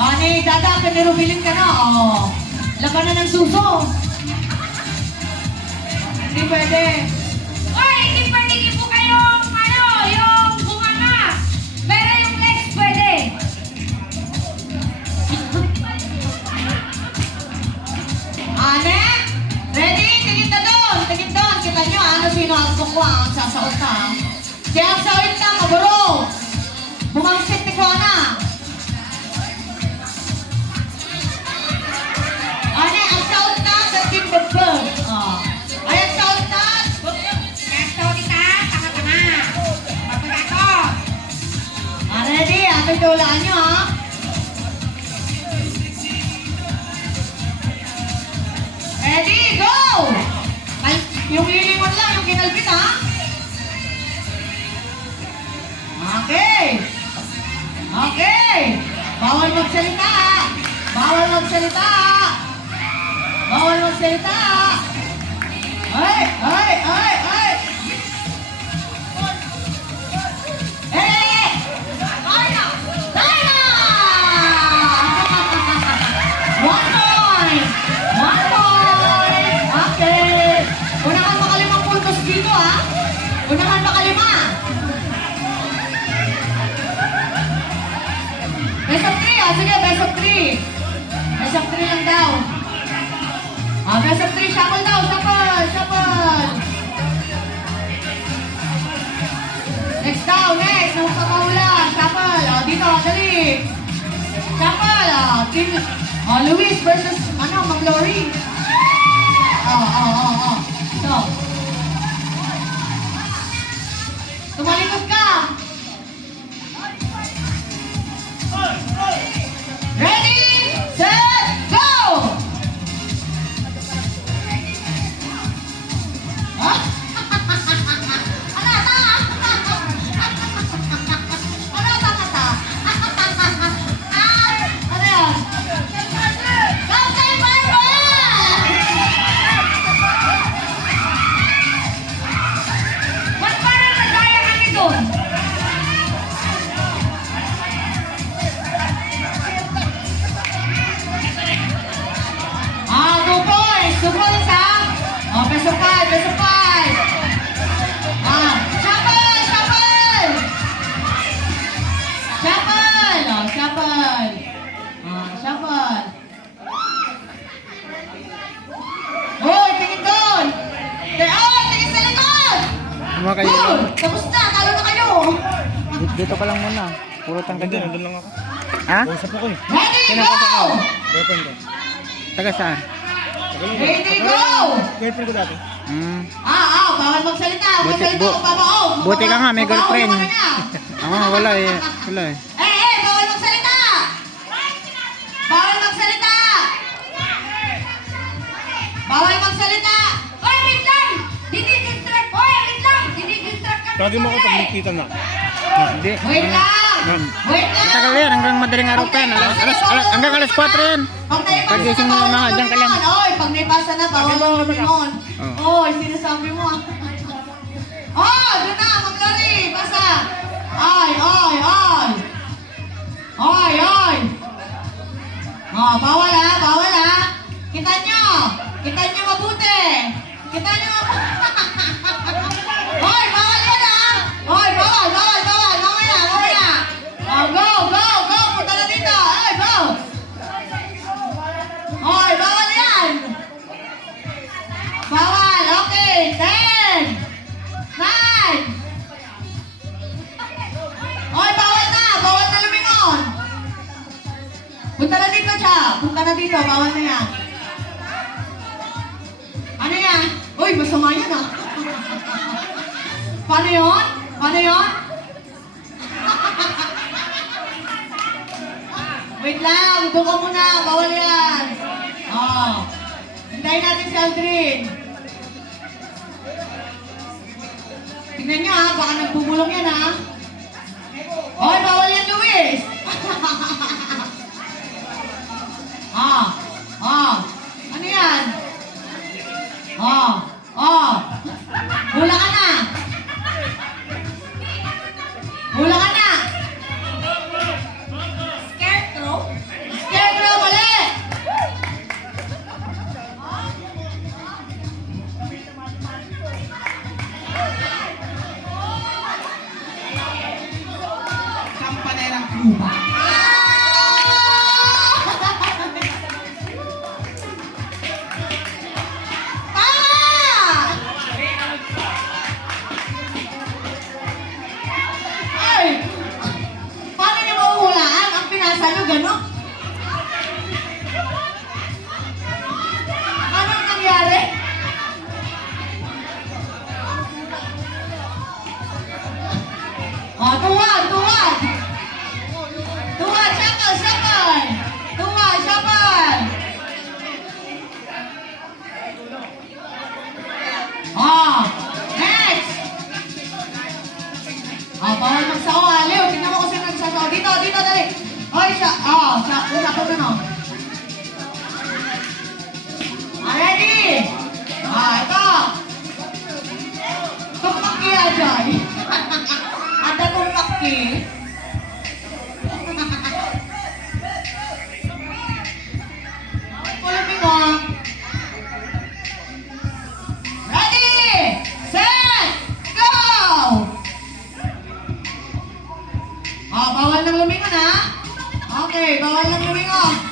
Ani, dada, kanirubilin ka na. Oh. Laban na ng suso. Hindi pwede. Oy, hindi pwede po kayong, yung bunganga. Pero yung legs pwede. Ane, ready? Tingin na doon. Tingin doon. Kita nyo, ano sino ang tukwa ang sasaot na. Kaya ang sawit na, kaburo. Bumangsit ni Kuana. Ane, ang sawit na, sa team Bedburg. Ay, ang sawit na. Kaso kita, tanga-tanga. Kapag ako. Ready? Ato tulaan nyo, ha? Ready, go! Ay, yung lilingon lang, yung kinalpit, ha? Okay. Okay. Bawal magsalita. Bawal magsalita. Bawal magsalita. Ay, ay, ay, ay. Eh! Kaya! Kaya! 1 point! 1 point! Okay. Unahan makalimang puntos dito, ha? Unahan makalima. Best of 3, ah. Sige, best of 3. Best of 3 lang daw. Best of 3, shuffle daw. Shuffle, shuffle. Next daw, next. Nung kakahula. Shuffle. Dito, dali. Shuffle. Team Luis versus, McLaury. So. Tumalikod ka. Ready, set, go! Huh? Ano ata? Ano ata? Ano yan? Captain Barbara! Ba't parang nagaya kami doon? Go boys! 2 points, ha? Best of 5, best of 5. Shuffle, shuffle! Shuffle! Shuffle. Shuffle. Hoy, tingin doon! Tingin sa likod! Mga kayo. Good! Tapos na, talo na kayo! Dito ka lang muna. Puro tangkad Hindi, yan. nandun lang ako. Ha? Kausap ako eh. Ready, Sino go! ka sa Girlfriend ko. Taga saan? Ready, go! Girlfriend ko dati. Bawal magsalita. Huwag Buti- magsalita, bu- pabaong. buti ka nga, may Pabaong girlfriend. naman niya. Wala eh. Wala eh. Bawal magsalita! Bawal magsalita! Bawal magsalita! Oy, wait lang! Dinidistract! Oy, wait lang! Dinidistract kami. Tawagin mo ako pag nagkita na. Hindi. Wait lang! Wait lang! Tagal yan. Hanggang madaling araw pa yan. Hanggang alas 4 yan. Pag naipasa Pagising na, mo bawal na, dyan ka lang. lumingon. Oy, pag naipasa na, bawal lumingon. Oh. Oy, sinasabi mo. Doon na, McLaury! Basa! Ay! Bawal ha! Bawal ha! Kita nyo! Kita nyo mabuti! Kita nyo mabuti! Oy! Bawal yan ha! Oy! Bawal! Mamaya! Go! Punta na dito! Oy! Go! Oy! Bawal yan! Bawal! Okay! 10! 9! Oy! Bawal na! Bawal na lumingon! Punta na dito siya! Punta na dito! Bawal na yan! Ano yan? Uy! Masama yan ah! Paano yun? Wait lang! Doon ka muna! Bawal yan! Hintayin natin si Aldrin! Tingnan nyo ha! Baka nagbubulong yan ha! Oy! Bawal yan, Luis! Ano yan? Hula ka na! Hula ka na! Scarecrow? Tagalog, ano? Anong nangyari? Oh, tuwan, tuwan! Tuwan, shuffle, shuffle! Tuwan, shuffle! Oh, next! Oh, bawal magsawa. Leo, tingnan mo kung sino nagsasawa. Dito, dito, dali. Hoy, siya. Oh, siya po na. Ready? Ah, ito. Tumpaki aja. Ada tumpaki. Kulumi mo. Ready? Set! Go! Oh, bawal nang lumingon ha? Okay, bawal nang lumingon.